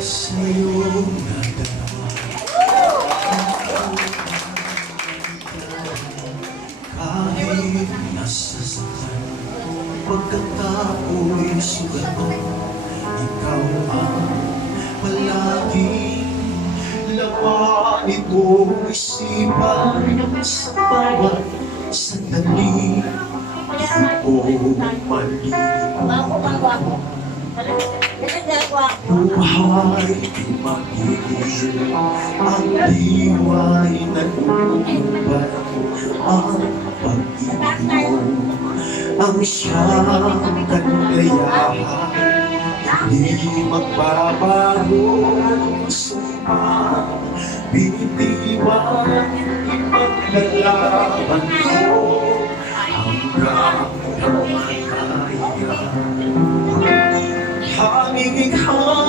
sa'yo nadama. Kahit nasasaktan, pagkatao'y sugaton, ikaw ang palaging laman itong isipan. Sa bawat sandali, di ko malilimutan. Buhay di magiging ang diwa'y nalulubad. Ang pag-ibig mo ang siyang kaligayahan, hindi magbabago. Sumang biniwan, ipaglalaban ko hanggang kamatayan. Hanging ikaw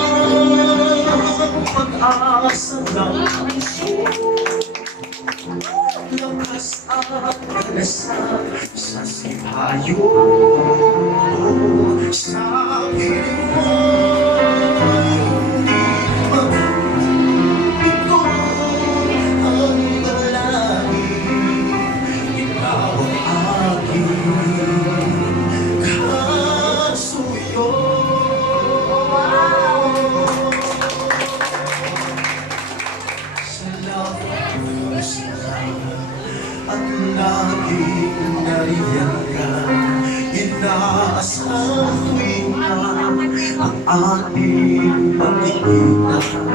pag-asa ng puso, lakas at kalasan sa sipayo. Sabi mo hindi magbigo ang dalangin, ikaw ang aking kasuyo. At laging nariyan ka, inaasang tuwing na ang ating pagkikita.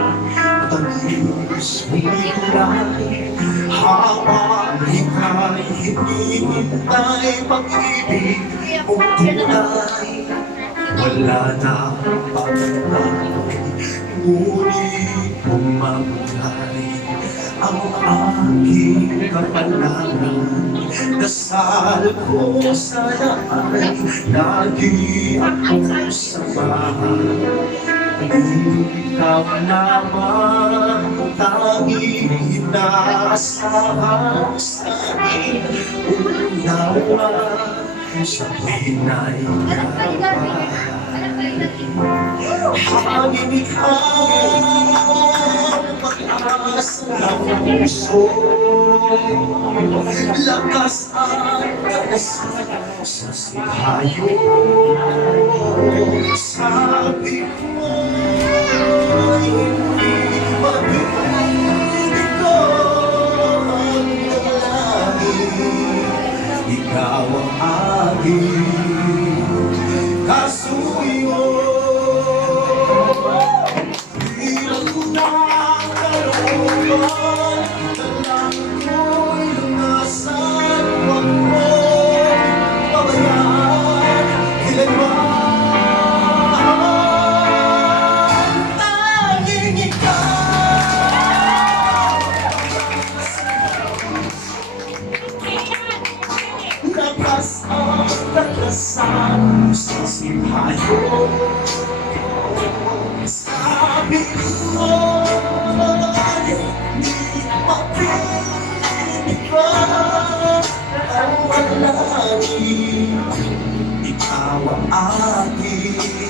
Tanis humilay habang ika'y hinihintay. Pag-ibig mong tunay, wala na pag-ibig, ngunit bumabagay ang aking kapalaran. Dasal ko sana ay lagi akong samahan. Ikaw naman tanging inaasahan sa aking unawa. Sa pinay kapahan, hangin ikaw pag-asa ng puso, lakas at kalasan sa sipayo. Sabi mo hindi magbigo ang dalangin, ikaw ang aking kasuyo. Hirap na karoon, dalang ko'y lunasan. Huwag mo pabayaan kailanman. Tanging ikaw, lakas ang kalasan sa sipayo. Sabi mo hindi mapinig ba ang malangin, ikaw ang aking